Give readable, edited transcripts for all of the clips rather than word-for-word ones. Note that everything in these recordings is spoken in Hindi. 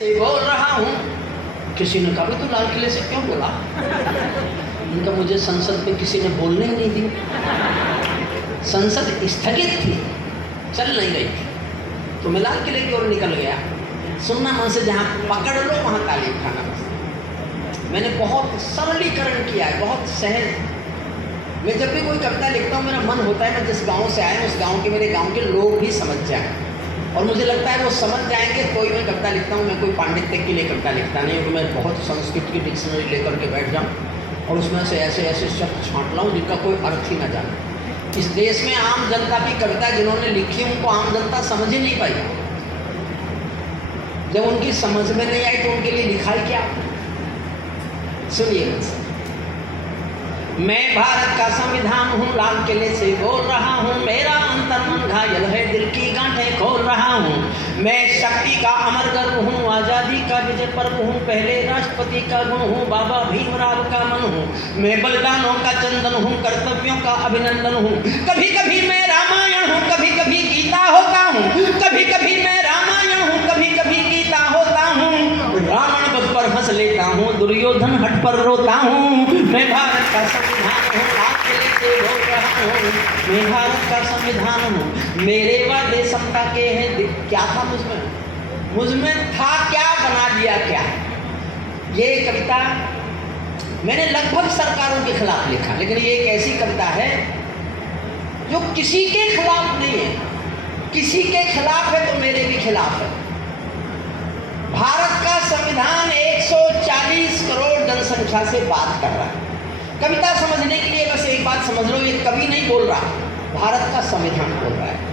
बोल रहा हूँ। किसी ने कहा भी तू लाल किले से क्यों बोला? उनका मुझे संसद में किसी ने बोलने ही नहीं दी। संसद स्थगित थी, चल नहीं रही थी, तो मैं लाल किले की ओर निकल गया। सुनना मन से जहाँ पकड़ लो वहाँ ताली उठाना। मैंने बहुत सरलीकरण किया है, बहुत सहज। मैं जब भी कोई कविता लिखता हूँ मेरा मन होता है मैं जिस गांव से आया उस गांव के मेरे गांव के लोग भी समझ जाएं, और मुझे लगता है वो समझ जाएंगे। कोई मैं कविता लिखता हूँ, मैं कोई पांडित्य के लिए कविता लिखता नहीं हूँ। मैं बहुत संस्कृत की डिक्शनरी लेकर के बैठ जाऊँ और उसमें से ऐसे ऐसे शब्द छांट लाऊँ जिनका कोई अर्थ ही ना जाने। इस देश में आम जनता की कविता जिन्होंने लिखी उनको आम जनता समझ ही नहीं पाई। जब उनकी समझ में नहीं आई तो उनके लिए लिखा ही क्या? सुनिए, मैं भारत का संविधान हूँ, लाल किले से बोल रहा हूँ। मेरा अंतर्मन घायल है, दिल की गांठें खोल रहा हूँ। मैं शक्ति का अमर गर्व हूँ, आज़ादी का विजय पर्व हूँ। पहले राष्ट्रपति का गुण हूँ, बाबा भीमराव का मन हूँ। मैं बलिदानों का चंदन हूँ, कर्तव्यों का अभिनंदन हूँ। कभी कभी मैं रामायण हूँ, कभी कभी गीता होता हूँ। कभी कभी मैं रामायण हूँ, कभी कभी गीता होता हूँ। रावण वध पर हंस लेता हूँ, दुर्योधन हट पर रोता हूँ। मैं भारत का संविधान हूँ, लाल किले से बोल रहा हूँ। मैं भारत का संविधान हूँ, मेरे वादे समता के हैं। क्या था मुझमें था क्या, बना दिया क्या? ये कविता मैंने लगभग सरकारों के खिलाफ लिखा, लेकिन ये एक ऐसी कविता है जो किसी के खिलाफ नहीं है। किसी के खिलाफ है तो मेरे भी खिलाफ है। भारत का संविधान 140 करोड़ जनसंख्या से बात कर रहा है। कविता समझने के लिए बस एक बात समझ लो, ये कवि नहीं बोल रहा, भारत का संविधान बोल रहा है।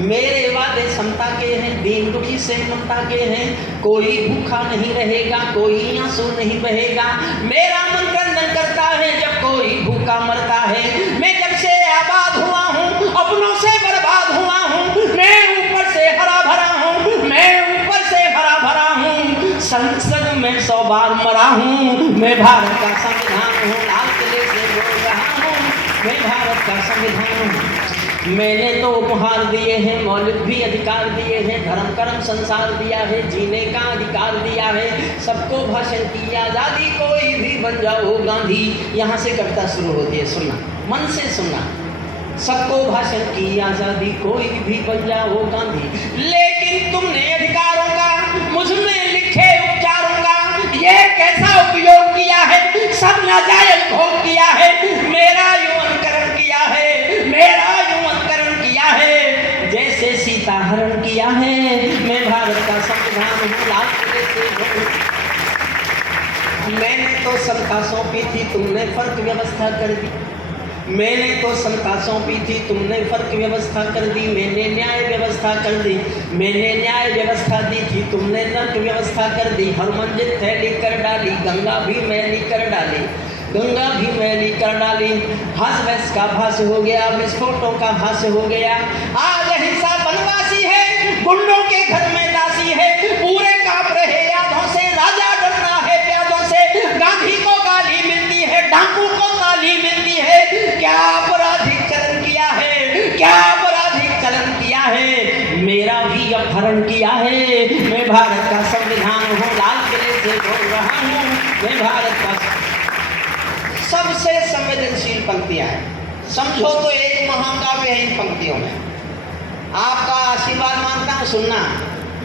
मेरे वादे समता के हैं, दीन दुखी से ममता के हैं। कोई भूखा नहीं रहेगा, कोई आंसू नहीं बहेगा। मेरा मन क्रंदन करता है जब कोई भूखा मरता है। मैं जब से आबाद हुआ हूँ, अपनों से बर्बाद हुआ हूँ। मैं ऊपर से हरा भरा हूँ, मैं ऊपर से हरा भरा हूँ। संसद में 100 बार मरा हूँ। मैं भारत का संविधान हूँ, लाल किले से बोल रहा हूँ। मैं भारत का संविधान हूँ। मैंने तो उपहार दिए हैं, मौलिक भी अधिकार दिए हैं। धर्म कर्म संसार दिया है, जीने का अधिकार दिया है। सबको भाषण की आज़ादी, कोई भी बन जाओ गांधी। यहाँ से कविता शुरू होती है, सुनना, मन से सुनना। सबको भाषण की आज़ादी, कोई भी बन जाओ गांधी। लेकिन तुमने अधिकारों का मुझमें लिखे उपचारों का ये कैसा उपयोग किया है? सब नाजायज भोग किया है। मेरा यौवनकरण किया है, मेरा यौवनकरण किया है, जैसे सीता हरण किया है। मैं भारत का संविधान हूँ, लाल किले से बोल। मैंने तो समता सौंपी थी, तुमने फर्क व्यवस्था कर दी। मैंने तो समता सौंपी थी, तुमने फर्क व्यवस्था कर दी। मैंने न्याय व्यवस्था कर दी, मैंने न्याय व्यवस्था दी थी, तुमने नर्क व्यवस्था कर दी। हर मंजिल थैली कर डाली, गंगा भी मैली कर डाली, गंगा भी मैली कर डाली। हंस वैस का भास हो गया, विस्फोटों का भास हो गया। आज हिंसा बनवासी है, गुंडों के घर में दासी है। पूरे कांप रहे यादों से, राजा डरता है प्यादों से। गांधी को गाली मिलती है, डाकू को गाली मिलती है। क्या आपराधिक चलन किया है, क्या आपराधिक चलन किया है? मेरा भी अपहरण किया है। मैं भारत का संविधान हूँ, लाल किले से बोल रहा हूँ। मैं भारत का सबसे संवेदनशील पंक्तियां हैं। समझो तो एक महाकाव्य है इन पंक्तियों में। आपका आशीर्वाद मांगता हूँ, सुनना।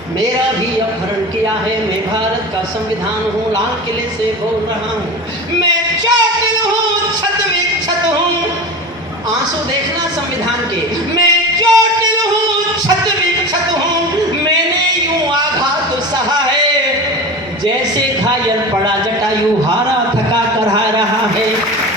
मेरा भी अपहरण किया है, मैं भारत का संविधान हूँ, लाल किले से बोल रहा हूँ। मैं चोटिल हूँ, छत विक्षत हूँ। आंसू देखना संविधान के। मैं चोटिल हूँ, छत विक्षत हूँ। मैंने यूं आघात सहा है, जैसे घायल पड़ा जटायु, हारा थका करहा रहा है।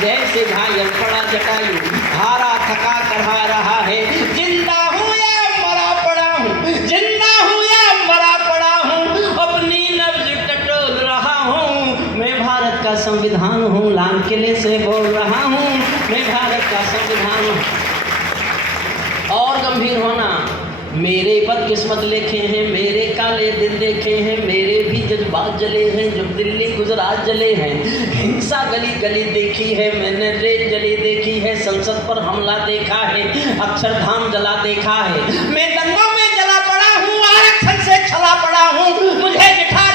जैसे घायल पड़ा जटायु, हारा थका करहा रहा है। जिंदा हूँ या मरा पड़ा हूँ, जिंदा हूँ या मरा पड़ा हूँ, अपनी नब्ज टटोल रहा हूँ। मैं भारत का संविधान हूँ, लाल किले से बोल रहा हूँ। मैं भारत का संविधान हूँ। और गंभीर होना। मेरे बदकिस्मत लिखे हैं, मेरे काले दिन देखे हैं। मेरे भी जज्बात जले हैं जब दिल्ली गुजरात जले हैं। हिंसा गली गली देखी है मैंने, रेल जली देखी है। संसद पर हमला देखा है, अक्षरधाम जला देखा है। मैं दंगों में जला पड़ा हूँ, आरक्षण से छला पड़ा हूँ। मुझे बिठा